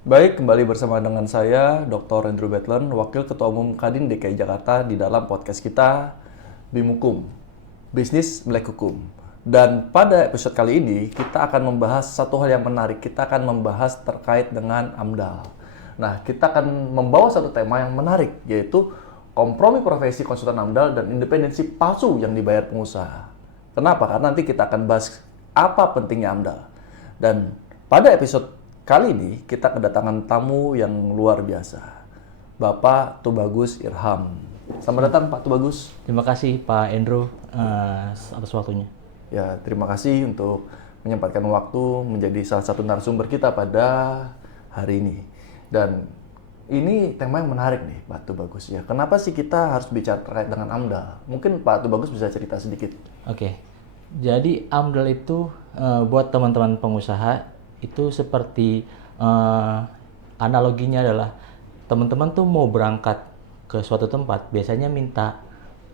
Baik, kembali bersama dengan saya, Dr. Andrew Betlen, Wakil Ketua Umum Kadin DKI Jakarta di dalam podcast kita, BIM Bisnis Melek Hukum. Dan pada episode kali ini, kita akan membahas satu hal yang menarik. Kita akan membahas terkait dengan AMDAL. Nah, kita akan membawa satu tema yang menarik, yaitu kompromi profesi konsultan AMDAL dan independensi palsu yang dibayar pengusaha. Kenapa? Karena nanti kita akan bahas apa pentingnya AMDAL. Dan pada episode kali ini kita kedatangan tamu yang luar biasa, Bapak Tubagus Irham. Selamat datang Pak Tubagus. Terima kasih Pak Andrew atas waktunya. Ya, terima kasih untuk menyempatkan waktu menjadi salah satu narasumber kita pada hari ini. Dan ini tema yang menarik nih Pak Tubagus ya. Kenapa sih kita harus bicara terkait dengan AMDAL? Mungkin Pak Tubagus bisa cerita sedikit. Oke, jadi AMDAL itu buat teman-teman pengusaha itu seperti analoginya adalah teman-teman tuh mau berangkat ke suatu tempat, biasanya minta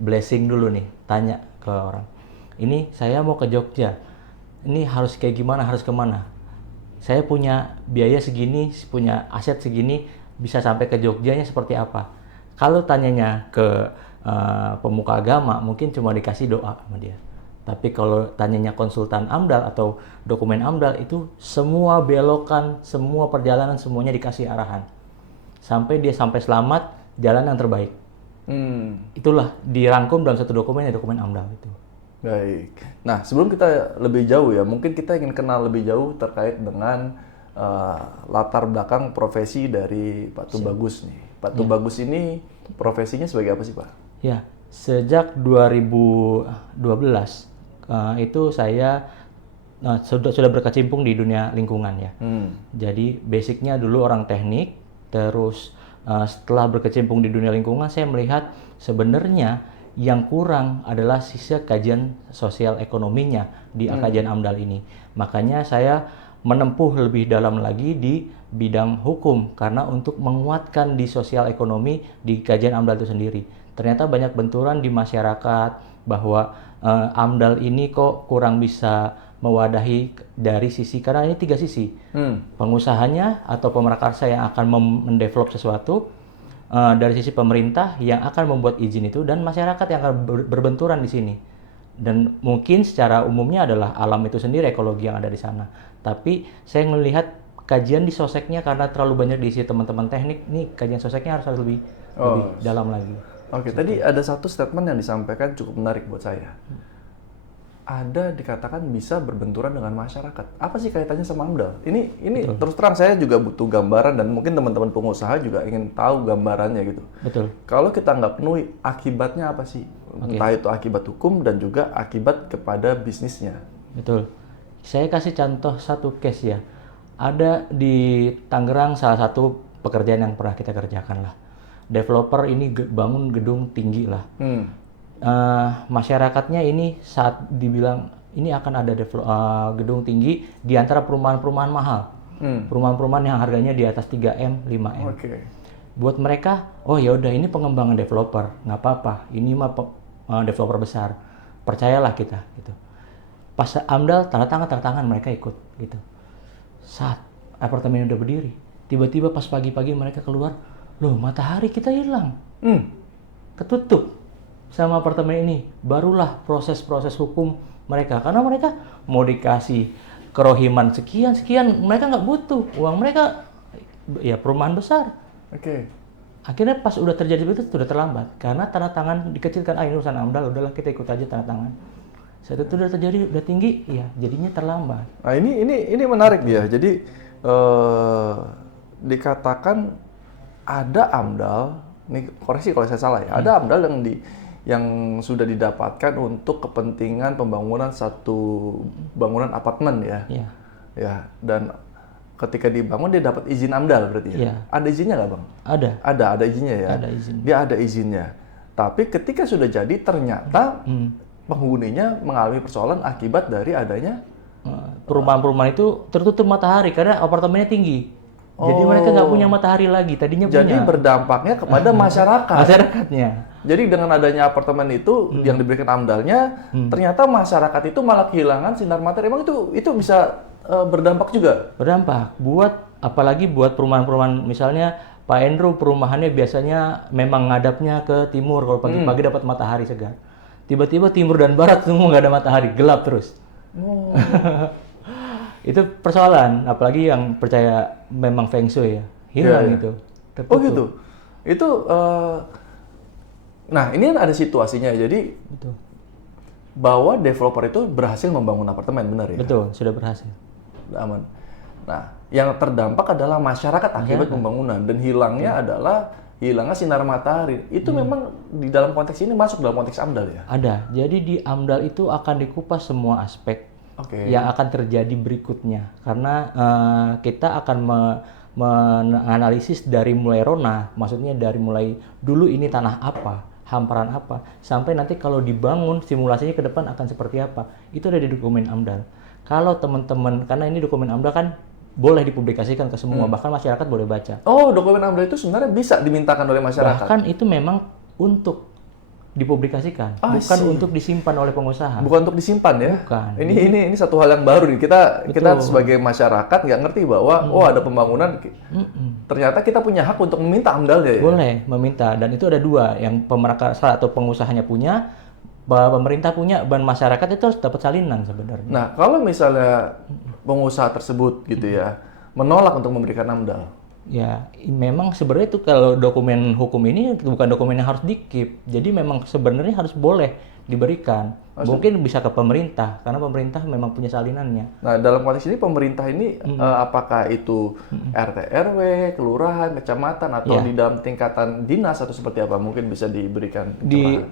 blessing dulu nih, tanya ke orang. Ini saya mau ke Jogja, ini harus kayak gimana, harus kemana? Saya punya biaya segini, punya aset segini, bisa sampai ke Jogjanya seperti apa? Kalau tanyanya ke pemuka agama, mungkin cuma dikasih doa sama dia. Tapi kalau tanyanya konsultan AMDAL atau dokumen AMDAL itu semua belokan, semua perjalanan semuanya dikasih arahan. Sampai dia sampai selamat, jalan yang terbaik. Itulah dirangkum dalam satu dokumen, ya dokumen AMDAL itu. Baik. Nah, sebelum kita lebih jauh ya, mungkin kita ingin kenal lebih jauh terkait dengan latar belakang profesi dari Pak Tubagus nih. Pak Tubagus ini profesinya sebagai apa sih Pak? Ya, sejak 2012 itu saya sudah berkecimpung di dunia lingkungan ya. Jadi basicnya dulu orang teknik, terus setelah berkecimpung di dunia lingkungan saya melihat sebenarnya yang kurang adalah sisa kajian sosial ekonominya di kajian AMDAL ini. Makanya saya menempuh lebih dalam lagi di bidang hukum karena untuk menguatkan di sosial ekonomi di kajian AMDAL itu sendiri. Ternyata banyak benturan di masyarakat bahwa AMDAL ini kok kurang bisa mewadahi dari sisi, karena ini tiga sisi. Pengusahanya atau pemrakarsa yang akan mendevelop sesuatu, dari sisi pemerintah yang akan membuat izin itu, dan masyarakat yang akan berbenturan di sini. Dan mungkin secara umumnya adalah alam itu sendiri, ekologi yang ada di sana. Tapi saya melihat kajian di soseknya karena terlalu banyak diisi teman-teman teknik, nih kajian soseknya harus lebih dalam lagi. Oke, tadi ada satu statement yang disampaikan cukup menarik buat saya. Ada dikatakan bisa berbenturan dengan masyarakat. Apa sih kaitannya sama AMDAL? Ini terus terang saya juga butuh gambaran dan mungkin teman-teman pengusaha juga ingin tahu gambarannya gitu. Betul. Kalau kita nggak penuhi, akibatnya apa sih? Entah itu akibat hukum dan juga akibat kepada bisnisnya. Betul. Saya kasih contoh satu case ya. Ada di Tangerang salah satu pekerjaan yang pernah kita kerjakan lah. Developer ini bangun gedung tinggi lah. Masyarakatnya ini saat dibilang ini akan ada gedung tinggi di antara perumahan-perumahan mahal. Perumahan-perumahan yang harganya di atas 3M, 5M. Buat mereka, oh ya udah ini pengembangan developer, nggak apa-apa. Ini mah developer besar. Percayalah kita gitu. Pas AMDAL tanda tangan mereka ikut gitu. Saat apartemen udah berdiri, tiba-tiba pas pagi-pagi mereka keluar, loh matahari kita hilang, ketutup sama apartemen ini. Barulah proses-proses hukum mereka, karena mereka mau dikasih kerohiman sekian mereka nggak butuh uang, mereka ya perumahan besar. Akhirnya pas udah terjadi itu sudah terlambat karena tanda tangan dikecilkan. Ini urusan AMDAL, udahlah kita ikut aja tanda tangan. Saat itu udah terjadi, udah tinggi, ya jadinya terlambat. Nah ini menarik dia. Jadi dikatakan ada AMDAL, ini koreksi kalau saya salah ya, ada AMDAL yang sudah didapatkan untuk kepentingan pembangunan satu bangunan apartemen ya. Ya, dan ketika dibangun dia dapat izin AMDAL berarti ya. Ada izinnya nggak Bang? Ada izinnya ya. Ada izin. Dia ada izinnya. Tapi ketika sudah jadi ternyata penghuninya mengalami persoalan akibat dari adanya perumahan-perumahan itu tertutup matahari karena apartemennya tinggi. Jadi mereka nggak punya matahari lagi, tadinya punya. Jadi berdampaknya kepada masyarakat. Masyarakatnya. Jadi dengan adanya apartemen itu yang diberikan AMDAL-nya, ternyata masyarakat itu malah kehilangan sinar matahari. Emang itu bisa berdampak juga? Berdampak buat Apalagi buat perumahan-perumahan, misalnya Pak Endro perumahannya biasanya memang ngadapnya ke timur, kalau pagi-pagi dapat matahari segar. Tiba-tiba timur dan barat semua nggak ada matahari, gelap terus. Oh. Itu persoalan, apalagi yang percaya memang Feng Shui ya, hilang Iya. itu. Oh Tertutup. gitu. Itu nah ini kan ada situasinya. Jadi Betul. bahwa developer itu berhasil membangun apartemen, benar ya? Betul, sudah berhasil. Udah aman. Nah, yang terdampak adalah masyarakat akibat pembangunan dan hilangnya adalah hilangnya sinar matahari. Itu memang di dalam konteks ini masuk dalam konteks AMDAL ya? Ada. Jadi di AMDAL itu akan dikupas semua aspek Oke. yang akan terjadi berikutnya. Karena kita akan menganalisis dari mulai rona, maksudnya dari mulai dulu ini tanah apa, hamparan apa, sampai nanti kalau dibangun simulasinya ke depan akan seperti apa. Itu ada di dokumen AMDAL. Kalau teman-teman, karena ini dokumen AMDAL kan boleh dipublikasikan ke semua, bahkan masyarakat boleh baca. Oh, dokumen AMDAL itu sebenarnya bisa dimintakan oleh masyarakat. Bahkan itu memang untuk dipublikasikan, I bukan see. untuk disimpan oleh pengusaha. Bukan untuk disimpan ya? Bukan. Ini satu hal yang baru nih. Kita sebagai masyarakat nggak ngerti bahwa oh ada pembangunan. Ternyata kita punya hak untuk meminta AMDAL ya. Boleh meminta, dan itu ada dua, yang pemerakarsa atau pengusahanya punya, pemerintah punya, dan masyarakat itu harus dapat salinan sebenarnya. Nah, kalau misalnya pengusaha tersebut gitu ya menolak untuk memberikan AMDAL. Ya, memang sebenarnya itu kalau dokumen hukum ini bukan dokumen yang harus di-keep. Jadi memang sebenarnya harus boleh diberikan. Mungkin bisa ke pemerintah, karena pemerintah memang punya salinannya. Nah, dalam konteks ini pemerintah ini apakah itu RT RW, kelurahan, kecamatan atau di dalam tingkatan dinas atau seperti apa? Mungkin bisa diberikan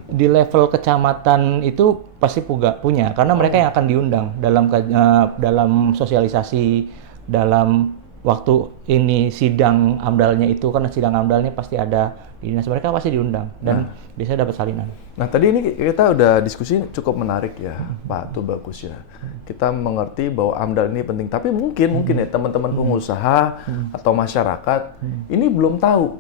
Di level kecamatan itu pasti punya, karena mereka yang akan diundang dalam sosialisasi, dalam waktu ini sidang AMDAL-nya itu, karena sidang AMDAL-nya pasti ada di dinas, mereka pasti diundang dan biasanya dapat salinan. Nah, tadi ini kita udah diskusi cukup menarik ya, Pak. Itu bagus ya. Kita mengerti bahwa AMDAL ini penting, tapi mungkin ya teman-teman pengusaha atau masyarakat ini belum tahu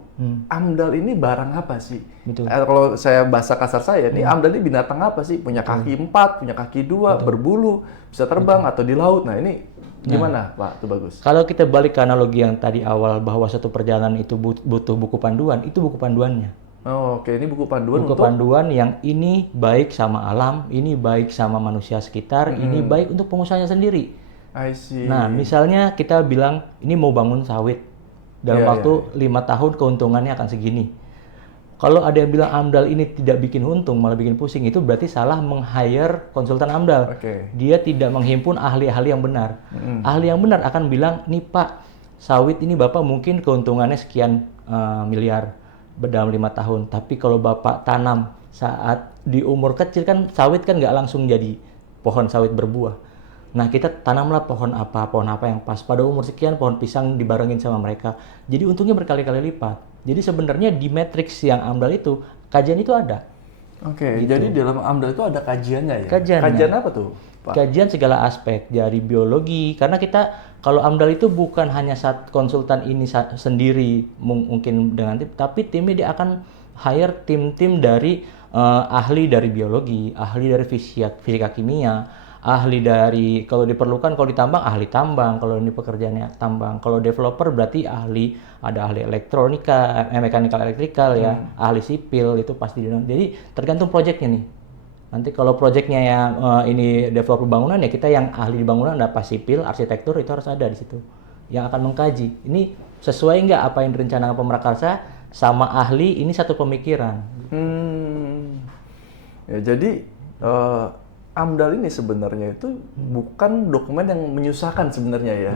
AMDAL ini barang apa sih? Betul. Kalau saya bahasa kasar saya, ini AMDAL ini binatang apa sih? Punya kaki 4, punya kaki 2, berbulu, bisa terbang atau di laut. Nah, ini gimana, Pak? Itu bagus. Kalau kita balik ke analogi yang tadi awal, bahwa satu perjalanan itu butuh buku panduan, itu buku panduannya. Oh, oke, ini buku panduan Buku panduan yang ini baik sama alam, ini baik sama manusia sekitar, ini baik untuk pengusahanya sendiri. I see. Nah, misalnya kita bilang ini mau bangun sawit, dalam waktu 5 tahun keuntungannya akan segini. Kalau ada yang bilang AMDAL ini tidak bikin untung, malah bikin pusing, itu berarti salah meng-hire konsultan AMDAL. Oke. Dia tidak menghimpun ahli-ahli yang benar. Ahli yang benar akan bilang, nih Pak, sawit ini Bapak mungkin keuntungannya sekian miliar dalam 5 tahun. Tapi kalau Bapak tanam saat di umur kecil, kan sawit kan nggak langsung jadi pohon sawit berbuah. Nah, kita tanamlah pohon apa yang pas. Pada umur sekian, pohon pisang dibarengin sama mereka. Jadi untungnya berkali-kali lipat. Jadi sebenarnya di matriks yang AMDAL itu, kajian itu ada. Oke, jadi dalam AMDAL itu ada kajiannya ya? Kajiannya. Kajian apa tuh, Pak? Kajian segala aspek, dari biologi. Karena kita, kalau AMDAL itu bukan hanya konsultan ini sendiri, mungkin dengan tim, tapi timnya dia akan hire tim-tim dari ahli dari biologi, ahli dari fisika kimia, ahli dari, kalau diperlukan, kalau ditambang, ahli tambang, kalau ini pekerjaannya tambang, kalau developer berarti ada ahli elektronika, mekanikal elektrikal ya, ahli sipil, itu pasti. Jadi tergantung proyeknya nih. Nanti kalau proyeknya yang ini developer bangunan, ya kita yang ahli di bangunan, ada pas sipil, arsitektur, itu harus ada di situ. Yang akan mengkaji, ini sesuai nggak apa yang direncanakan pemrakarsa, sama ahli ini satu pemikiran. Ya, jadi AMDAL ini sebenarnya itu bukan dokumen yang menyusahkan sebenarnya ya.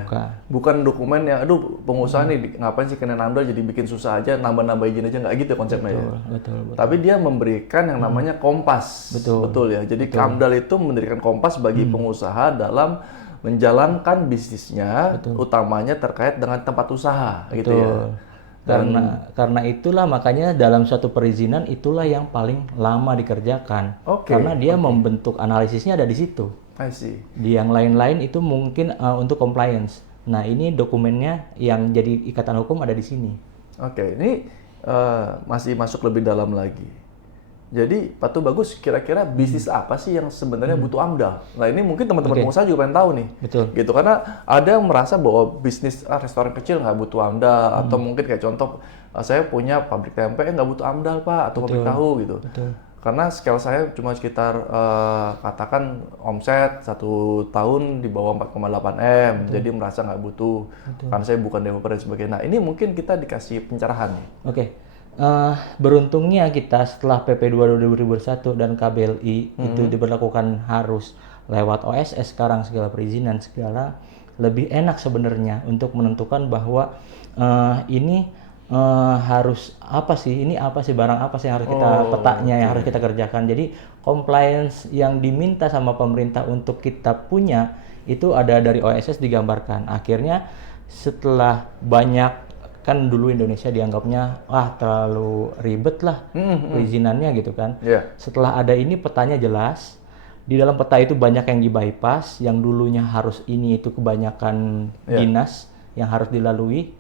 Bukan dokumen yang, aduh pengusaha nih ngapain sih kena AMDAL, jadi bikin susah aja, nambah-nambah izin aja, nggak gitu konsepnya ya. Betul. Tapi dia memberikan yang namanya kompas. Betul ya. Jadi AMDAL itu memberikan kompas bagi pengusaha dalam menjalankan bisnisnya, utamanya terkait dengan tempat usaha gitu ya. Karena itulah makanya dalam suatu perizinan itulah yang paling lama dikerjakan. Karena dia membentuk analisisnya ada di situ. I see. Di yang lain-lain itu mungkin untuk compliance. Nah, ini dokumennya yang jadi ikatan hukum ada di sini. Oke, ini masih masuk lebih dalam lagi. Jadi Pak Tuh Bagus, kira-kira bisnis apa sih yang sebenarnya butuh AMDAL? Nah ini mungkin teman-teman pengusaha juga pengen tahu nih. Betul. Gitu, karena ada yang merasa bahwa bisnis restoran kecil nggak butuh AMDAL, atau mungkin kayak contoh, saya punya pabrik tempe nggak butuh AMDAL Pak, atau pabrik tahu gitu. Betul. Karena scale saya cuma sekitar katakan omset 1 tahun di bawah 4,8 M, jadi merasa nggak butuh, karena saya bukan developer dan sebagainya. Nah ini mungkin kita dikasih pencerahan nih. Oke. Beruntungnya kita setelah PP 2 2001 dan KBLI itu diberlakukan harus lewat OSS sekarang, segala perizinan segala lebih enak sebenarnya untuk menentukan bahwa ini harus apa sih, ini apa sih, barang apa sih yang harus kita petanya yang harus kita kerjakan. Jadi compliance yang diminta sama pemerintah untuk kita punya itu ada dari OSS digambarkan. Akhirnya setelah banyak, kan dulu Indonesia dianggapnya terlalu ribet lah perizinannya gitu kan. Setelah ada ini petanya jelas, di dalam peta itu banyak yang di bypass, yang dulunya harus ini itu kebanyakan dinas yang harus dilalui.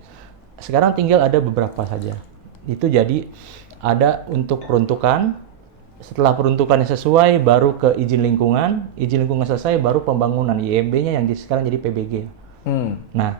Sekarang tinggal ada beberapa saja. Itu jadi ada untuk peruntukan, setelah peruntukannya sesuai baru ke izin lingkungan selesai baru pembangunan, IMB-nya yang sekarang jadi PBG. Nah,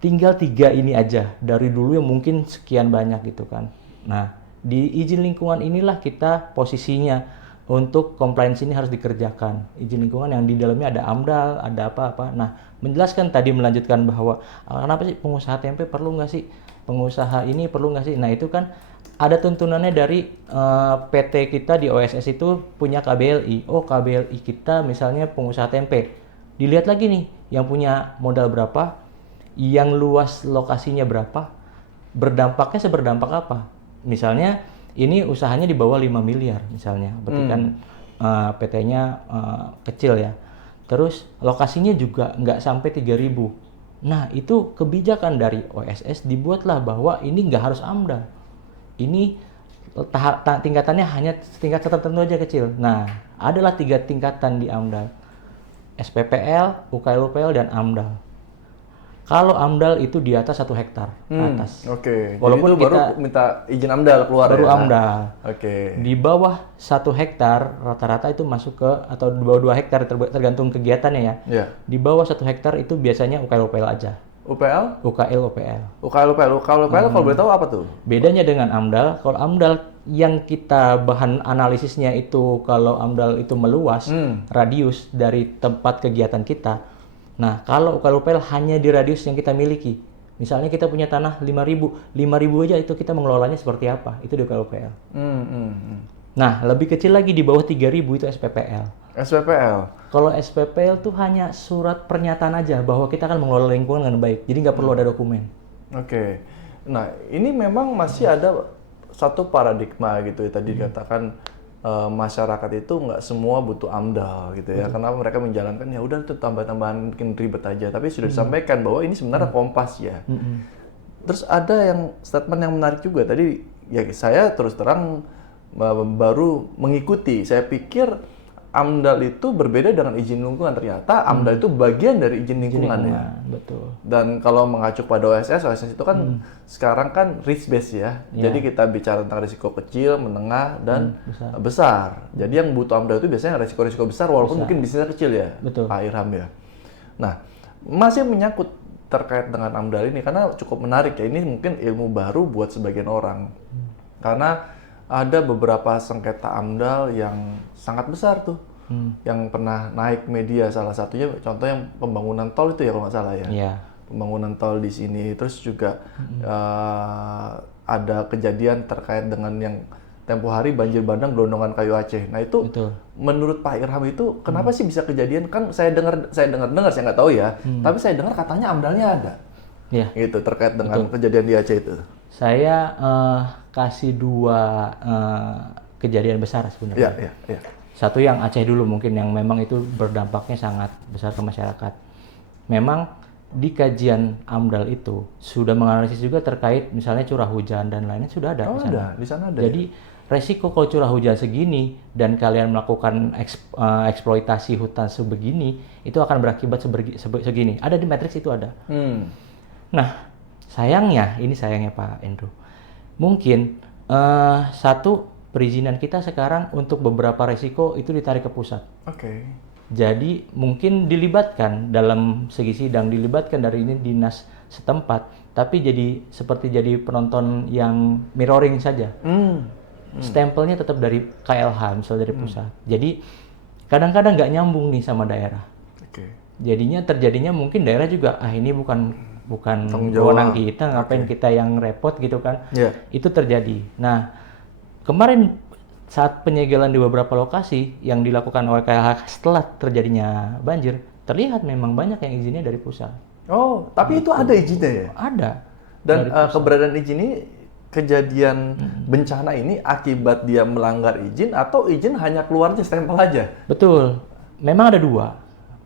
tinggal 3 ini aja dari dulu yang mungkin sekian banyak gitu kan. Nah, di izin lingkungan inilah kita posisinya untuk compliance ini harus dikerjakan. Izin lingkungan yang di dalamnya ada AMDAL, ada apa-apa. Nah, menjelaskan tadi, melanjutkan bahwa kenapa sih pengusaha tempe perlu nggak sih? Pengusaha ini perlu nggak sih? Nah, itu kan ada tuntunannya dari PT kita di OSS itu punya KBLI. Oh, KBLI kita misalnya pengusaha tempe. Dilihat lagi nih, yang punya modal berapa, yang luas lokasinya berapa, berdampaknya seberdampak apa. Misalnya ini usahanya di bawah 5 miliar misalnya, berarti kan PT-nya kecil ya. Terus lokasinya juga nggak sampai 3.000. Nah itu kebijakan dari OSS dibuatlah bahwa ini nggak harus AMDAL. Ini tingkatannya hanya tingkat tertentu aja kecil. Nah adalah 3 tingkatan di AMDAL. SPPL, UKL-UPL, dan AMDAL. Kalau AMDAL itu di atas 1 hektar atas. Oke. Walaupun jadi itu kita baru minta izin AMDAL keluar baru ya. AMDAL. Oke. Di bawah 1 hektar rata-rata itu masuk ke, atau di bawah 2 hektar tergantung kegiatannya ya. Di bawah 1 hektar itu biasanya UKL-UPL aja. UPL? UKL-UPL. UKL-UPL kalau boleh tahu apa tuh? Bedanya dengan AMDAL, kalau AMDAL yang kita bahan analisisnya itu, kalau AMDAL itu meluas radius dari tempat kegiatan kita. Nah, kalau UKL-UPL hanya di radius yang kita miliki. Misalnya kita punya tanah 5.000 aja itu kita mengelolanya seperti apa? Itu di UKL-UPL. Nah, lebih kecil lagi di bawah 3.000 itu SPPL. SPPL? Kalau SPPL tuh hanya surat pernyataan aja bahwa kita akan mengelola lingkungan dengan baik. Jadi nggak perlu ada dokumen. Oke. Nah, ini memang masih ada satu paradigma gitu ya, tadi dikatakan masyarakat itu nggak semua butuh AMDAL gitu ya, karena mereka menjalankan ya udah itu tambah-tambahan mungkin ribet aja, tapi sudah disampaikan bahwa ini sebenarnya kompas ya. Terus ada yang statement yang menarik juga tadi, ya saya terus terang baru mengikuti, saya pikir AMDAL itu berbeda dengan izin lingkungan, ternyata AMDAL itu bagian dari izin lingkungan ya. Betul. Dan kalau mengacu pada OSS itu kan sekarang kan risk based ya. Jadi kita bicara tentang risiko kecil, menengah, dan besar. Jadi yang butuh AMDAL itu biasanya risiko besar walaupun mungkin bisnisnya kecil ya. Betul. Pak Irham ya. Nah, masih menyangkut terkait dengan AMDAL ini karena cukup menarik ya. Ini mungkin ilmu baru buat sebagian orang. Karena ada beberapa sengketa AMDAL yang sangat besar tuh, yang pernah naik media, salah satunya contoh yang pembangunan tol itu ya kalau nggak salah ya. Pembangunan tol di sini, terus juga ada kejadian terkait dengan yang tempo hari banjir bandang gelondongan kayu Aceh. Nah itu menurut Pak Irham itu kenapa sih bisa kejadian? Kan saya dengar saya nggak tahu ya, tapi saya dengar katanya AMDAL-nya ada. Gitu terkait dengan kejadian di Aceh itu. Saya kasih 2 kejadian besar sebenarnya. Satu yang Aceh dulu mungkin, yang memang itu berdampaknya sangat besar ke masyarakat. Memang di kajian AMDAL itu sudah menganalisis juga terkait misalnya curah hujan dan lainnya sudah ada di sana. Di sana ada. Jadi resiko kalau curah hujan segini dan kalian melakukan eksploitasi hutan sebegini, itu akan berakibat segini. Ada di matriks itu ada. Nah, sayangnya Pak Andrew, mungkin satu perizinan kita sekarang untuk beberapa resiko itu ditarik ke pusat. Oke. Jadi mungkin dilibatkan dalam segi sidang, dilibatkan dari ini dinas setempat, tapi seperti jadi penonton yang mirroring saja. Stempelnya tetap dari KLH, misalnya dari pusat. Jadi kadang-kadang nggak nyambung nih sama daerah. Oke. Jadinya terjadinya mungkin daerah juga ini bukan Tanggung jawab. wewenang kita, ngapain kita yang repot gitu kan. Iya. Itu terjadi. Nah, kemarin saat penyegelan di beberapa lokasi yang dilakukan oleh KLH setelah terjadinya banjir, terlihat memang banyak yang izinnya dari pusat. Oh, tapi itu ada izinnya ya? Ada. Dan keberadaan izin ini, kejadian bencana ini akibat dia melanggar izin atau izin hanya keluarnya stempel aja? Betul. Memang ada dua,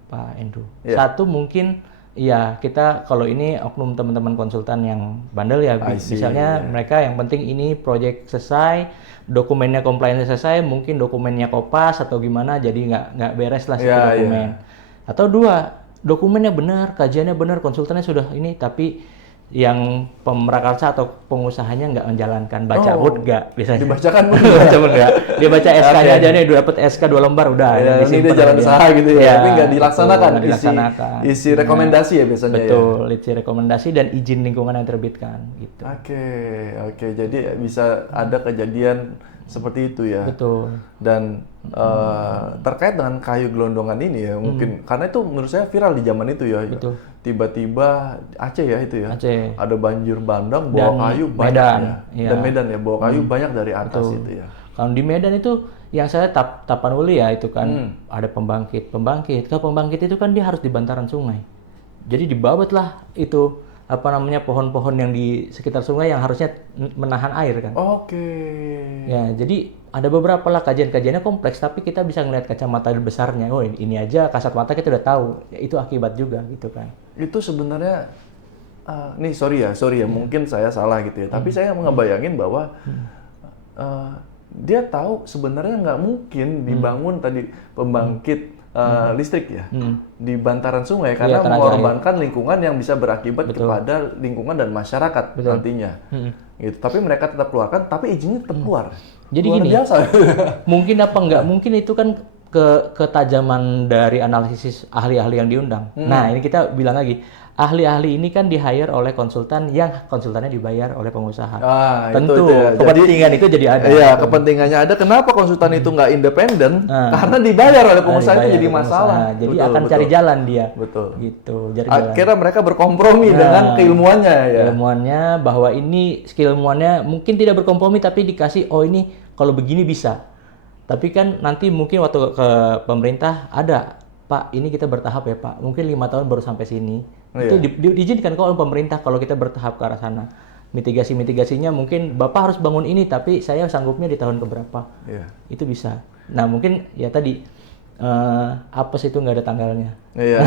Pak Andrew. Iya. Satu mungkin ya kita kalau ini oknum teman-teman konsultan yang bandel ya, I see, misalnya iya. mereka yang penting ini proyek selesai, dokumennya compliance selesai, mungkin dokumennya kopas atau gimana, jadi nggak beres lah satu Iya, dokumen. Atau dua, dokumennya benar, kajiannya benar, konsultannya sudah ini, tapi yang pemrakarsa atau pengusahanya nggak menjalankan, baca Oh, hut nggak biasanya. dibacakan pun Baca pun nggak. Dia baca SK-nya Oke. aja nih, udah dapat SK 2 lembar udah. Ya, ini disimpan dia jalan aja. usaha gitu ya, Iya, tapi nggak dilaksanakan, betul, nggak dilaksanakan. isi rekomendasi ya biasanya ya? Betul, isi rekomendasi dan izin lingkungan yang terbitkan gitu. Oke, jadi bisa ada kejadian seperti itu ya. Betul. Dan terkait dengan kayu gelondongan ini ya, mungkin karena itu menurut saya viral di zaman itu ya. Betul. Tiba-tiba Aceh ya itu ya. Aceh. Ada banjir bandang, bawa Dan kayu banyak Medan, ya. iya. Dan Medan ya, bawa kayu banyak dari atas Betul. itu ya. Kalau di Medan itu yang saya Tapanuli ya itu kan ada pembangkit. Kalau pembangkit itu kan dia harus di bantaran sungai. Jadi dibabat lah itu pohon-pohon yang di sekitar sungai yang harusnya menahan air kan. Oke. Ya, jadi ada beberapa lah kajiannya kompleks, tapi kita bisa ngelihat kacamata besarnya. Oh, ini aja kasat mata kita udah tahu. Ya, itu akibat juga gitu kan. Itu sebenarnya nih sorry ya, mungkin saya salah gitu ya. Tapi saya ngebayangin bahwa dia tahu sebenarnya nggak mungkin dibangun tadi pembangkit listrik ya di bantaran sungai karena tenaga mengorbankan lingkungan yang bisa berakibat kepada lingkungan dan masyarakat nantinya. Gitu. Tapi mereka tetap keluarkan, tapi izinnya tetap keluar. Jadi Luar gini, biasa. mungkin apa nggak mungkin itu kan ketajaman dari analisis ahli-ahli yang diundang. Nah, ini kita bilang lagi, ahli-ahli ini kan di-hire oleh konsultan yang konsultannya dibayar oleh pengusaha. Tentu itu ya. kepentingan itu jadi ada. Iya, kepentingannya ada. Kenapa konsultan itu nggak independen? Karena dibayar oleh pengusaha itu jadi masalah. Jadi Betul, akan betul. cari jalan dia. Betul. Gitu, cari jalan. Akhirnya mereka berkompromi dengan keilmuannya ya. Ilmuannya bahwa ini skill ilmuannya mungkin tidak berkompromi tapi dikasih ini kalau begini bisa. Tapi kan nanti mungkin waktu ke pemerintah ada, Pak, ini kita bertahap ya Pak. Mungkin 5 tahun baru sampai sini. Itu diizinkan kok oleh pemerintah kalau kita bertahap ke arah sana. Mitigasinya mungkin Bapak harus bangun ini tapi saya sanggupnya di tahun keberapa. Iya. Itu bisa. Nah, mungkin ya tadi apes itu nggak ada tanggalnya. Iya.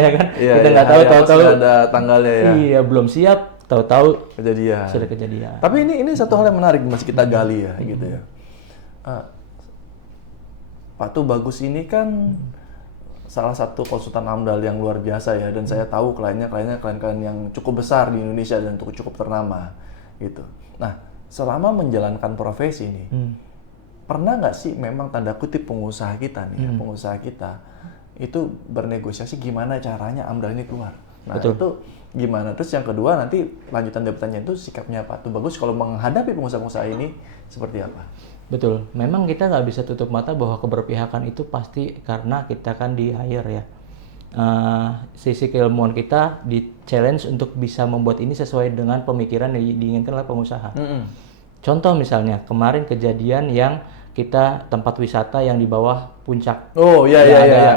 Ya kan? Iya, Kita nggak tahu tahu-tahu ada tanggalnya ya. Iya, belum siap, tahu-tahu Kejadian. sudah kejadian. Tapi ini satu hal yang menarik masih kita gali ya gitu ya. Pak Tu Bagus ini kan salah satu konsultan AMDAL yang luar biasa ya, dan saya tahu klien yang cukup besar di Indonesia dan cukup ternama gitu. Nah, selama menjalankan profesi ini, pernah nggak sih memang tanda kutip pengusaha kita nih, pengusaha kita itu bernegosiasi gimana caranya AMDAL ini keluar? Nah, Betul. itu gimana? Terus yang kedua nanti lanjutan dari pertanyaan itu sikapnya Pak Tu Bagus kalau menghadapi pengusaha-pengusaha ini seperti apa? Betul, memang kita nggak bisa tutup mata bahwa keberpihakan itu pasti karena kita kan di hire ya. Sisi keilmuan kita di challenge untuk bisa membuat ini sesuai dengan pemikiran yang diinginkan oleh pengusaha. Contoh misalnya kemarin kejadian yang kita tempat wisata yang di bawah puncak. Oh iya,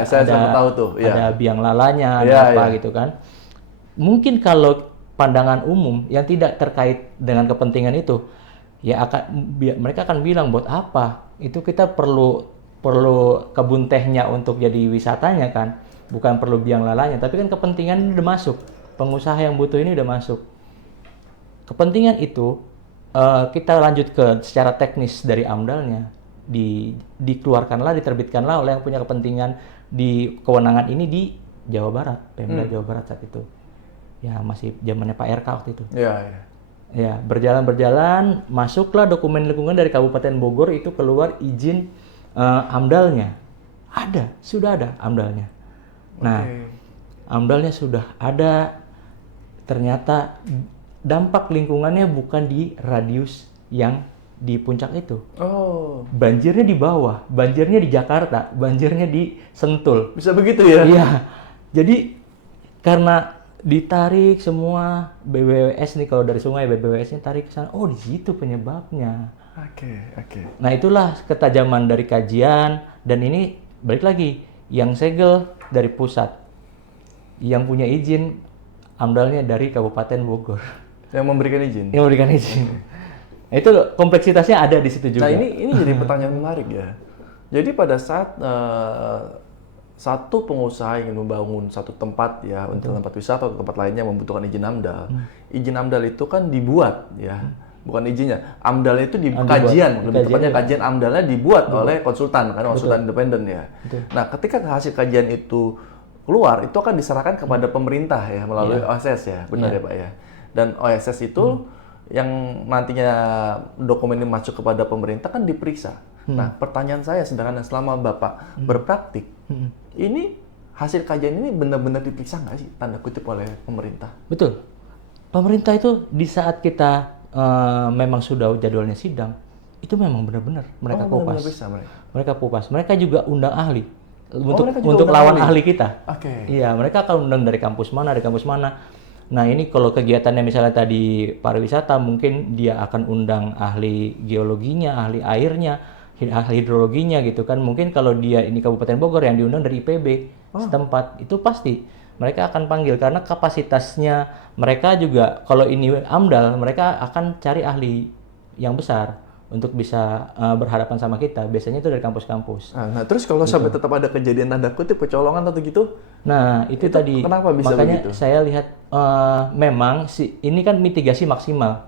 saya ada, sempat tahu tuh. Ya. Ada biang lalanya, Iya, ada apa iya. gitu kan. Mungkin kalau pandangan umum yang tidak terkait dengan kepentingan itu, ya mereka akan bilang buat apa? Itu kita perlu kebun tehnya untuk jadi wisatanya kan, bukan perlu biang lalanya. Tapi kan kepentingan ini udah masuk, pengusaha yang butuh ini udah masuk. Kepentingan itu kita lanjut ke secara teknis dari AMDAL-nya, dikeluarkanlah, diterbitkanlah oleh yang punya kepentingan di kewenangan ini di Jawa Barat, Pemda Jawa Barat saat itu. Ya masih zamannya Pak RK waktu itu. Iya. Ya, berjalan-berjalan, masuklah dokumen lingkungan dari Kabupaten Bogor, itu keluar izin AMDAL-nya. Sudah ada AMDAL-nya. Nah, Oke. AMDAL-nya sudah ada, ternyata dampak lingkungannya bukan di radius yang di puncak itu. Oh, Banjirnya di bawah, banjirnya di Jakarta, banjirnya di Sentul. bisa begitu ya? Iya, jadi karena ditarik semua BBWS nih, kalau dari sungai BBWS-nya tarik ke sana, oh di situ penyebabnya. Oke, oke. Nah itulah ketajaman dari kajian, dan ini balik lagi, yang segel dari pusat, yang punya izin AMDAL-nya dari Kabupaten Bogor, Yang memberikan izin. yang memberikan izin. Nah, itu kompleksitasnya ada di situ juga. Nah, ini jadi pertanyaan menarik ya. Jadi pada saat satu pengusaha ingin membangun satu tempat ya, untuk tempat wisata atau tempat lainnya membutuhkan izin AMDAL. Izin AMDAL itu kan dibuat ya. Bukan izinnya. AMDAL itu kajian, lebih tepatnya kajian AMDAL-nya dibuat oleh konsultan, kan konsultan independen ya. Nah, ketika hasil kajian itu keluar, itu akan diserahkan kepada pemerintah ya melalui OSS ya. Benar ya, Pak ya. Dan OSS itu yang nantinya dokumen ini masuk kepada pemerintah kan diperiksa. Nah, pertanyaan saya sederhana, selama Bapak berpraktik, ini hasil kajian ini benar-benar diperiksa nggak sih, tanda kutip, oleh pemerintah? Betul. Pemerintah itu di saat kita memang sudah jadwalnya sidang, itu memang benar-benar mereka kupas. Benar-benar bisa mereka. Mereka kupas. Mereka juga undang ahli mereka juga untuk undang lawan ahli? ahli kita. Oke. Iya, mereka akan undang dari kampus mana, dari kampus mana. Nah, ini kalau kegiatannya misalnya tadi pariwisata, mungkin dia akan undang ahli geologinya, ahli airnya, ahli hidrologinya gitu kan. Mungkin kalau dia ini Kabupaten Bogor, yang diundang dari IPB setempat, itu pasti mereka akan panggil, karena kapasitasnya mereka juga, kalau ini AMDAL, mereka akan cari ahli yang besar untuk bisa berhadapan sama kita. Biasanya itu dari kampus-kampus. Nah, terus kalau sampai tetap ada kejadian tanda kutip kecolongan atau gitu, Nah, itu tadi. kenapa bisa Makanya begitu? saya lihat memang ini kan mitigasi maksimal.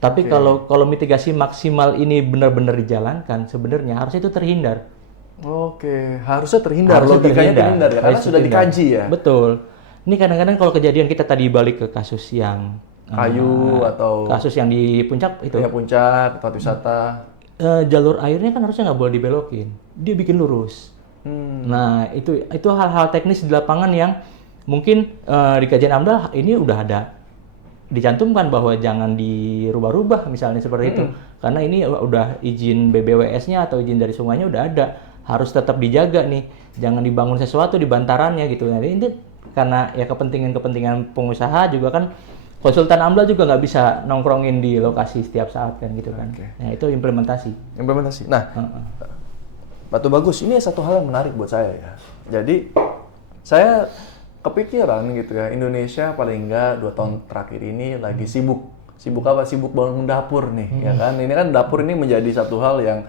Tapi kalau mitigasi maksimal ini benar-benar dijalankan, sebenarnya harusnya itu terhindar. Oke, harusnya terhindar. Harusnya Logikanya terhindar ya, karena Harusnya sudah terhindar. dikaji ya. Betul. Ini kadang-kadang kalau kejadian kita tadi balik ke kasus yang Kayu atau kasus yang di puncak itu, ya puncak, tempat wisata. jalur airnya kan harusnya nggak boleh dibelokin, dia bikin lurus. Nah, itu hal-hal teknis di lapangan yang mungkin di kajian AMDAL ini udah ada dicantumkan bahwa jangan dirubah-rubah misalnya seperti itu, karena ini udah izin BBWS-nya atau izin dari sungainya udah ada, harus tetap dijaga nih, jangan dibangun sesuatu di bantarannya gitu. Nah, ini karena ya kepentingan pengusaha juga kan, konsultan AMDAL juga nggak bisa nongkrongin di lokasi setiap saat kan gitu kan. Nah, itu implementasi. Implementasi. Nah, Batu Bagus, ini satu hal yang menarik buat saya ya. Jadi, saya kepikiran gitu ya, Indonesia paling enggak 2 tahun terakhir ini lagi sibuk. Sibuk apa? Sibuk bangun dapur nih, ya kan? Ini kan dapur ini menjadi satu hal yang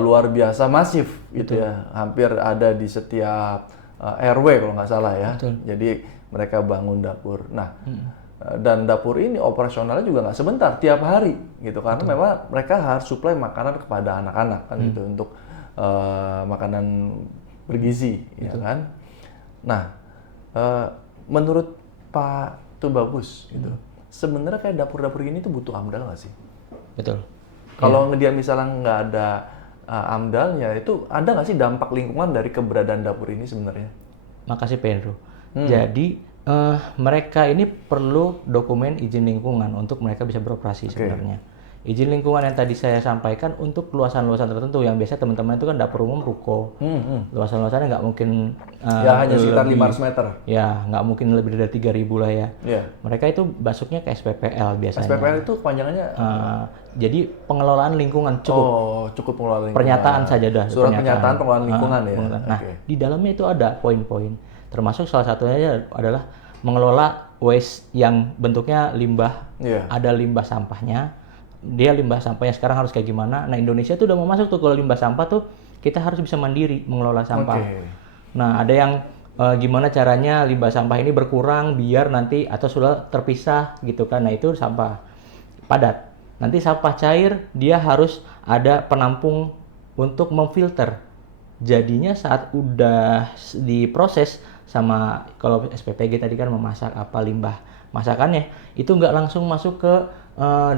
luar biasa masif gitu ya. Hampir ada di setiap RW kalau nggak salah ya. Jadi, mereka bangun dapur. Nah, dan dapur ini operasionalnya juga nggak sebentar, tiap hari gitu, karena memang mereka harus suplai makanan kepada anak-anak kan gitu, untuk makanan bergizi ya kan. Nah, menurut Pak Tubagus gitu, sebenarnya kayak dapur-dapur ini tuh butuh AMDAL nggak sih? Betul. Kalau dia misalnya nggak ada AMDAL-nya, itu ada nggak sih dampak lingkungan dari keberadaan dapur ini sebenarnya? Makasih Pedro. Jadi mereka ini perlu dokumen izin lingkungan untuk mereka bisa beroperasi sebenarnya. Izin lingkungan yang tadi saya sampaikan untuk luasan-luasan tertentu yang biasa teman-teman itu kan dapur umum ruko. Luasan-luasannya nggak mungkin Ya hanya sekitar 500 meter. Ya, nggak mungkin lebih dari 3.000 lah ya. Iya. Mereka itu masuknya ke SPPL biasanya. SPPL itu panjangannya Jadi pengelolaan lingkungan cukup. cukup pengelolaan lingkungan. Pernyataan saja dah. Surat pernyataan pengelolaan lingkungan ya. Nah, di dalamnya itu ada poin-poin. Termasuk salah satunya adalah mengelola waste yang bentuknya limbah. Iya. Ada limbah sampahnya. Dia limbah sampahnya sekarang harus kayak gimana. Nah, Indonesia tuh udah mau masuk tuh, kalau limbah sampah tuh kita harus bisa mandiri mengelola sampah. Nah, ada yang gimana caranya limbah sampah ini berkurang biar nanti atau sudah terpisah gitu kan. Nah, itu sampah padat. Nanti sampah cair dia harus ada penampung untuk memfilter. Jadinya saat udah diproses sama, kalau SPPG tadi kan memasak apa limbah masakannya, itu nggak langsung masuk ke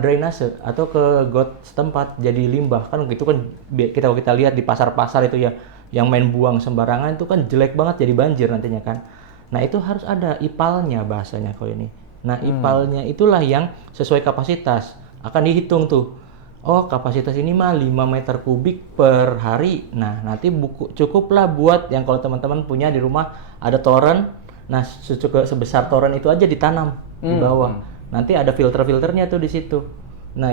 drainase atau ke got setempat jadi limbah kan gitu kan kita lihat di pasar-pasar itu ya yang main buang sembarangan itu kan jelek banget jadi banjir nantinya kan. Nah itu harus ada IPAL-nya bahasanya kalau ini. Nah IPAL-nya itulah yang sesuai kapasitas akan dihitung tuh. Oh kapasitas ini mah 5 meter kubik per hari. Nah nanti cukuplah buat yang kalau teman-teman punya di rumah ada toren. Nah sebesar toren itu aja ditanam di bawah. Nanti ada filter-filternya tuh di situ. Nah,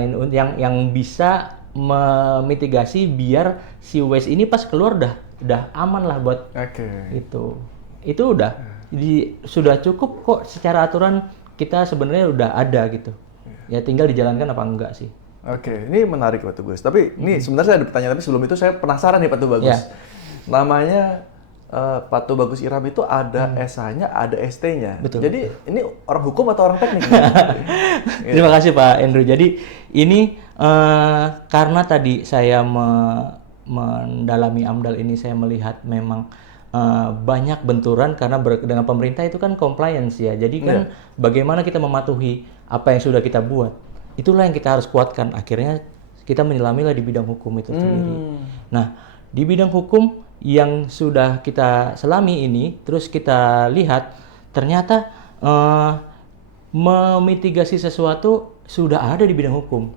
yang bisa memitigasi biar si waste ini pas keluar udah aman lah buat itu. Itu udah sudah cukup kok secara aturan kita sebenarnya udah ada gitu. Ya tinggal dijalankan apa enggak sih. Oke, ini menarik Pak Tubagus. Tapi ini sebenarnya saya ada pertanyaan, tapi sebelum itu saya penasaran nih Pak Tubagus. Ya. Namanya Pak Tubagus Iram itu ada SH-nya, ada ST-nya. Betul. Jadi ini orang hukum atau orang teknik? Terima kasih Pak Andrew. Jadi ini karena tadi saya mendalami AMDAL ini saya melihat memang banyak benturan karena dengan pemerintah itu kan compliance ya. Jadi kan bagaimana kita mematuhi apa yang sudah kita buat. Itulah yang kita harus kuatkan. Akhirnya kita menyelamilah di bidang hukum itu sendiri. Nah, di bidang hukum yang sudah kita selami ini, terus kita lihat ternyata memitigasi sesuatu sudah ada di bidang hukum.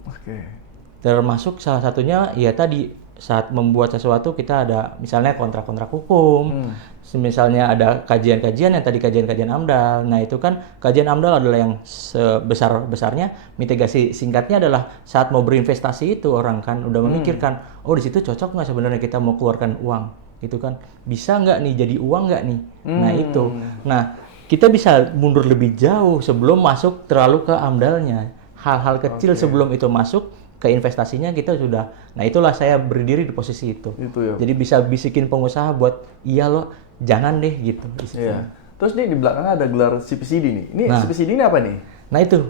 Termasuk salah satunya ya tadi saat membuat sesuatu kita ada misalnya kontrak-kontrak hukum, misalnya ada kajian-kajian yang tadi kajian-kajian AMDAL. Nah itu kan kajian AMDAL adalah yang sebesar-besarnya, mitigasi singkatnya adalah saat mau berinvestasi itu orang kan udah memikirkan, oh di situ cocok nggak sebenarnya kita mau keluarkan uang. Gitu kan, bisa nggak nih jadi uang nggak nih? Nah itu, nah kita bisa mundur lebih jauh sebelum masuk terlalu ke AMDAL-nya. Hal-hal kecil sebelum itu masuk ke investasinya kita sudah. Nah itulah saya berdiri di posisi itu. Ya. Jadi bisa bisikin pengusaha buat iya loh, jangan deh gitu. Iya. Terus nih di belakangnya ada gelar CPCD nih. Ini CPCD ini apa nih? Nah itu,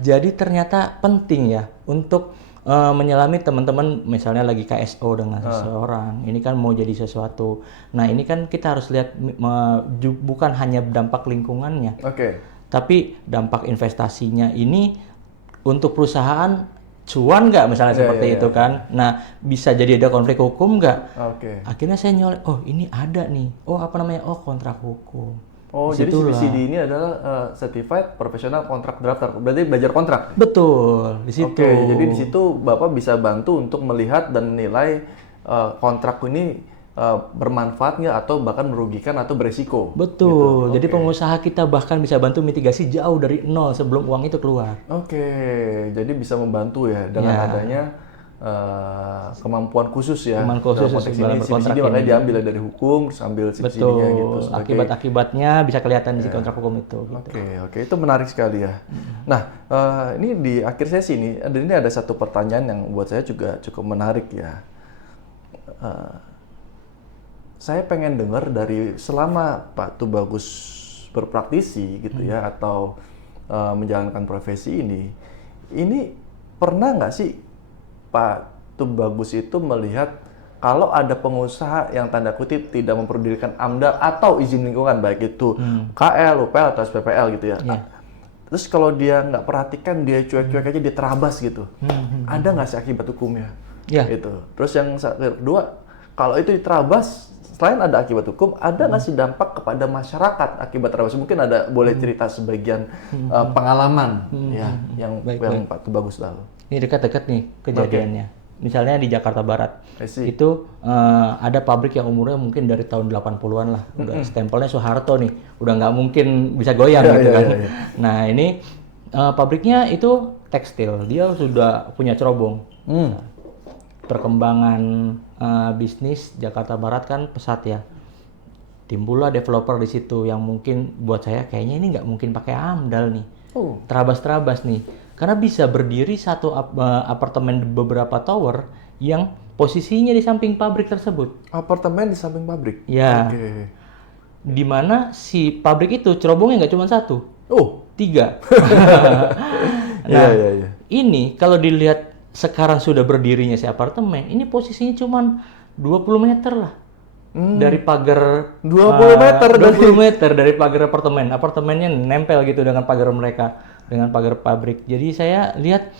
jadi ternyata penting ya untuk menyelami teman-teman misalnya lagi KSO dengan seseorang, ini kan mau jadi sesuatu. Nah ini kan kita harus lihat bukan hanya dampak lingkungannya, tapi dampak investasinya ini untuk perusahaan cuan nggak misalnya seperti itu kan. Nah bisa jadi ada konflik hukum nggak? Akhirnya saya nyolek, oh ini ada nih, oh apa namanya, oh kontrak hukum. Oh, jadi CPCD ini adalah Certified Professional Contract Drafter. Berarti belajar kontrak? Betul, di situ. Jadi di situ Bapak bisa bantu untuk melihat dan menilai kontrak ini bermanfaat nggak atau bahkan merugikan atau beresiko. Betul. Gitu. Jadi pengusaha kita bahkan bisa bantu mitigasi jauh dari nol sebelum uang itu keluar. Jadi bisa membantu ya dengan adanya kemampuan khusus ya. Kemampuan khusus dalam CPCD makanya diambil dari hukum, sambil CPCD-nya gitu. Akibat-akibatnya bisa kelihatan di kontrak hukum itu. Gitu. Oke, itu menarik sekali ya. Nah, ini di akhir sesi ini ada satu pertanyaan yang buat saya juga cukup menarik ya. Saya pengen dengar dari selama Pak Tubagus berpraktisi gitu ya atau menjalankan profesi ini pernah nggak sih Pak Tubagus itu melihat kalau ada pengusaha yang tanda kutip tidak memperdulikan AMDAL atau izin lingkungan baik itu KL, UPL atau SPPL gitu ya. Terus kalau dia nggak perhatikan, dia cuek-cuek aja, dia terabas gitu. Ada nggak sih akibat hukumnya? Itu. Terus yang kedua, kalau itu diterabas, selain ada akibat hukum, ada nggak sih dampak kepada masyarakat akibat terabas? Mungkin ada, boleh cerita sebagian pengalaman ya yang Pak Tubagus lalu. Ini dekat-dekat nih kejadiannya. Misalnya di Jakarta Barat, itu ada pabrik yang umurnya mungkin dari tahun 80-an lah. Udah stempelnya Soeharto nih, udah nggak mungkin bisa goyang gitu kan. Nah ini pabriknya itu tekstil, dia sudah punya cerobong. Perkembangan bisnis Jakarta Barat kan pesat ya. Timbullah developer di situ yang mungkin buat saya kayaknya ini nggak mungkin pakai AMDAL nih. Terabas-terabas nih. Karena bisa berdiri satu apartemen beberapa tower yang posisinya di samping pabrik tersebut. Apartemen di samping pabrik? Ya. Di mana si pabrik itu cerobongnya nggak cuma satu. 3. Nah, ini kalau dilihat sekarang sudah berdirinya si apartemen, ini posisinya cuma 20 meter lah. Dari pagar 20 meter dari pagar apartemen. Apartemennya nempel gitu dengan pagar mereka. dengan pagar pabrik. Jadi saya lihat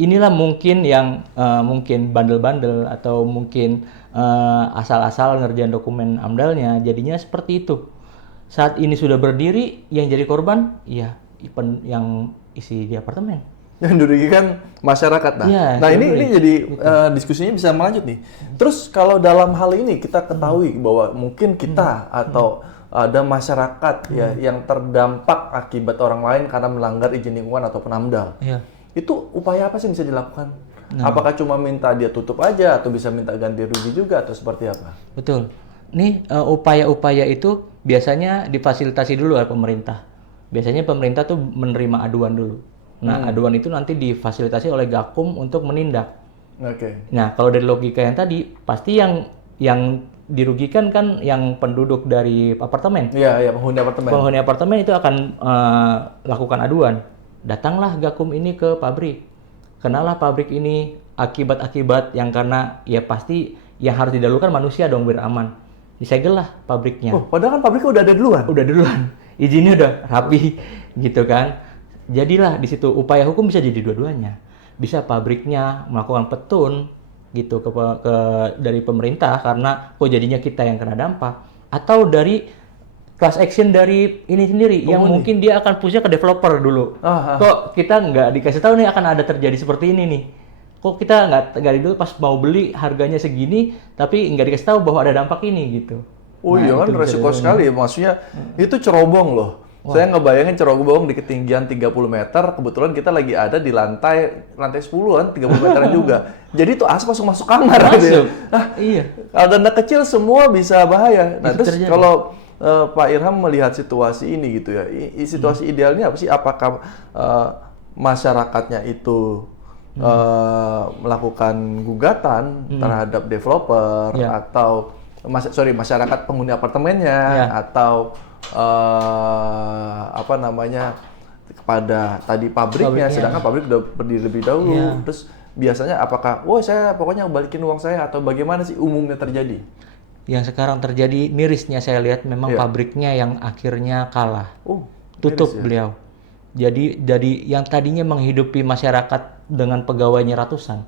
inilah mungkin yang mungkin bandel-bandel atau mungkin asal-asal ngerjain dokumen AMDAL-nya, jadinya seperti itu. Saat ini sudah berdiri, yang jadi korban ya yang isi di apartemen. Yang dirugikan masyarakat. Nah, Iya, nah ini publik. jadi diskusinya bisa melanjut nih. Terus kalau dalam hal ini kita ketahui bahwa mungkin kita atau ada masyarakat ya yang terdampak akibat orang lain karena melanggar izin lingkungan ataupun AMDAL. Iya. Itu upaya apa sih yang bisa dilakukan? Apakah cuma minta dia tutup aja atau bisa minta ganti rugi juga atau seperti apa? Betul. Nih upaya-upaya itu biasanya difasilitasi dulu oleh pemerintah. Biasanya pemerintah tuh menerima aduan dulu. Nah, aduan itu nanti difasilitasi oleh Gakum untuk menindak. Oke. Nah, kalau dari logika yang tadi, pasti yang dirugikan kan yang penduduk dari apartemen. Iya, iya, penghuni apartemen. Penghuni apartemen itu akan lakukan aduan. Datanglah Gakum ini ke pabrik. Kenalah pabrik ini akibat-akibat yang karena ya pasti yang harus didahulukan manusia dong biar aman. Disegellah pabriknya. Oh, padahal kan pabriknya udah ada duluan. Udah duluan. Izinnya udah rapi gitu kan. Jadilah di situ upaya hukum bisa jadi dua-duanya. Bisa pabriknya melakukan petun gitu dari pemerintah karena kok jadinya kita yang kena dampak, atau dari class action dari ini sendiri yang mungkin dia akan pushnya ke developer dulu. Kok kita nggak dikasih tahu nih akan ada terjadi seperti ini nih. Kok kita nggak dulu pas mau beli harganya segini tapi nggak dikasih tahu bahwa ada dampak ini gitu. Oh iya kan resiko sekali ya, maksudnya itu cerobong loh. Saya ngebayangin cerobong di ketinggian 30 meter, kebetulan kita lagi ada di lantai 10-an, 30 meteran juga. Jadi itu asap masuk kamar gitu ya. Nah, iya. Kalau dana kecil semua bisa bahaya. Nah, Itu terus terjadi. kalau Pak Irham melihat situasi ini gitu ya, situasi idealnya apa sih? Apakah masyarakatnya itu melakukan gugatan terhadap developer atau masyarakat penghuni apartemennya atau apa namanya kepada tadi pabriknya, sedangkan pabrik udah berdiri lebih dahulu. Terus biasanya apakah, saya pokoknya balikin uang saya atau bagaimana sih umumnya terjadi? Yang sekarang terjadi mirisnya saya lihat memang pabriknya yang akhirnya kalah. Tutup miris, ya? beliau. Jadi yang tadinya menghidupi masyarakat dengan pegawainya ratusan.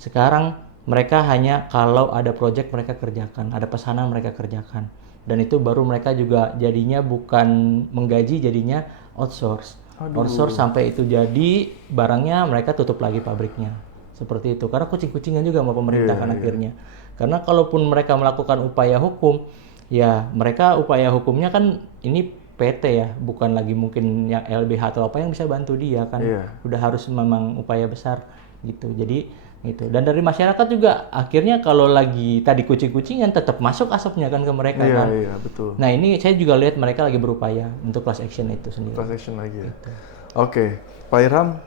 Sekarang mereka hanya kalau ada proyek mereka kerjakan, ada pesanan mereka kerjakan. Dan itu baru mereka juga jadinya bukan menggaji, jadinya outsource. Outsource sampai itu jadi barangnya mereka tutup lagi pabriknya. Seperti itu. Karena kucing-kucingan juga sama pemerintah kan akhirnya. Karena kalaupun mereka melakukan upaya hukum, ya mereka upaya hukumnya kan ini PT ya, bukan lagi mungkin yang LBH atau apa yang bisa bantu dia kan. Udah harus memang upaya besar gitu. Jadi gitu. Dan dari masyarakat juga akhirnya kalau lagi tadi kucing-kucingan tetap masuk asapnya kan ke mereka kan. Iya, betul. Nah, ini saya juga lihat mereka lagi berupaya untuk class action itu sendiri. Class action lagi ya. Oke, Pak Irham,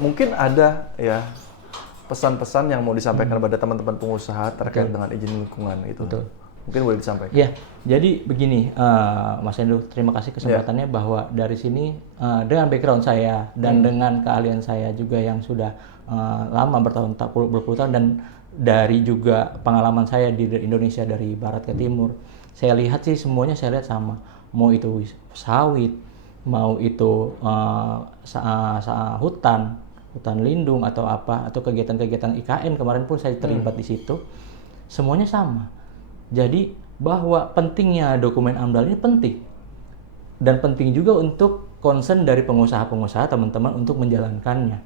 mungkin ada ya pesan-pesan yang mau disampaikan kepada teman-teman pengusaha terkait dengan izin lingkungan itu. Mungkin boleh disampaikan. Ya, jadi begini, Mas Hendro, terima kasih kesempatannya bahwa dari sini dengan background saya dan dengan keahlian saya juga yang sudah lama berpuluh tahun dan dari juga pengalaman saya di Indonesia dari barat ke timur, saya lihat sih semuanya saya lihat sama. Mau itu sawit, mau itu hutan lindung atau apa, atau kegiatan-kegiatan IKN kemarin pun saya terlibat di situ, semuanya sama. Jadi bahwa pentingnya dokumen AMDAL ini penting dan penting juga untuk concern dari pengusaha-pengusaha teman-teman untuk menjalankannya.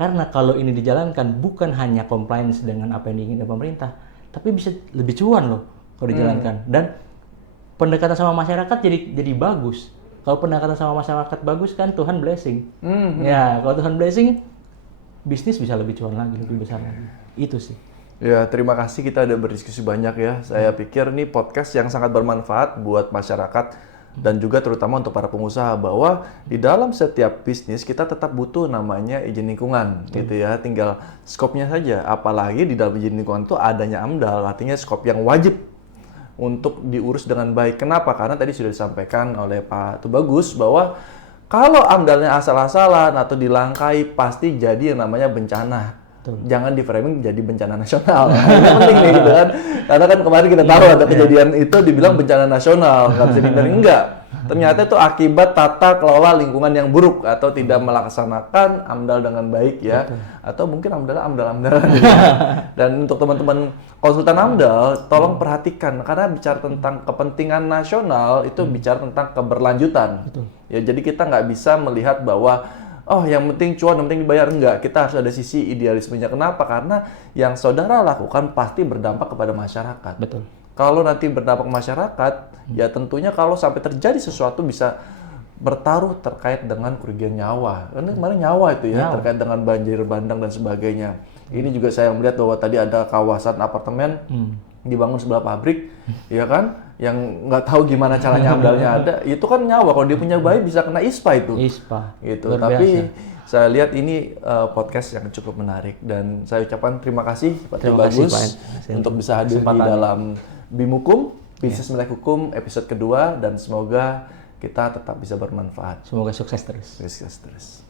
Karena kalau ini dijalankan bukan hanya compliance dengan apa yang diinginkan pemerintah, tapi bisa lebih cuan loh kalau dijalankan. Dan pendekatan sama masyarakat jadi bagus. Kalau pendekatan sama masyarakat bagus kan Tuhan blessing. Ya, kalau Tuhan blessing, bisnis bisa lebih cuan lagi, lebih besar lagi. Itu sih. Ya, terima kasih kita udah berdiskusi banyak ya. Saya pikir ini podcast yang sangat bermanfaat buat masyarakat dan juga terutama untuk para pengusaha bahwa di dalam setiap bisnis kita tetap butuh namanya izin lingkungan gitu ya. Tinggal skopnya saja. Apalagi di dalam izin lingkungan itu adanya AMDAL, artinya skop yang wajib untuk diurus dengan baik. Kenapa? Karena tadi sudah disampaikan oleh Pak Tubagus bahwa kalau AMDAL-nya asal-asalan atau dilangkai pasti jadi yang namanya bencana. Jangan di framing jadi bencana nasional. Ini penting nih gitu kan. Karena kan kemarin kita tahu ada kejadian itu dibilang bencana nasional, nggak bisa dihindari, enggak. Ternyata itu akibat tata kelola lingkungan yang buruk atau tidak melaksanakan AMDAL dengan baik ya. Atau mungkin AMDAL-AMDAL. Dan untuk teman-teman konsultan AMDAL, tolong perhatikan karena bicara tentang kepentingan nasional itu bicara tentang keberlanjutan. Ya, jadi kita nggak bisa melihat bahwa oh yang penting cuan, yang penting dibayar. Enggak, kita harus ada sisi idealismenya. Kenapa? Karena yang saudara lakukan pasti berdampak kepada masyarakat. Betul. Kalau nanti berdampak ke masyarakat, ya tentunya kalau sampai terjadi sesuatu bisa bertaruh terkait dengan kerugian nyawa. Karena kemarin nyawa itu ya, terkait dengan banjir bandang dan sebagainya. Ini juga saya melihat bahwa tadi ada kawasan apartemen dibangun sebelah pabrik, ya kan? Yang nggak tahu gimana caranya AMDAL-nya ada, itu kan nyawa. Kalau dia punya bayi bisa kena ISPA itu. ISPA. Gitu. Luar Tapi biasa. saya lihat ini podcast yang cukup menarik dan saya ucapkan terima kasih Pak Terima kasih, Bagus Pak. untuk bisa hadir di dalam BIM Hukum, Bisnis Melek Hukum episode kedua dan semoga kita tetap bisa bermanfaat. Semoga sukses terus. Sukses terus.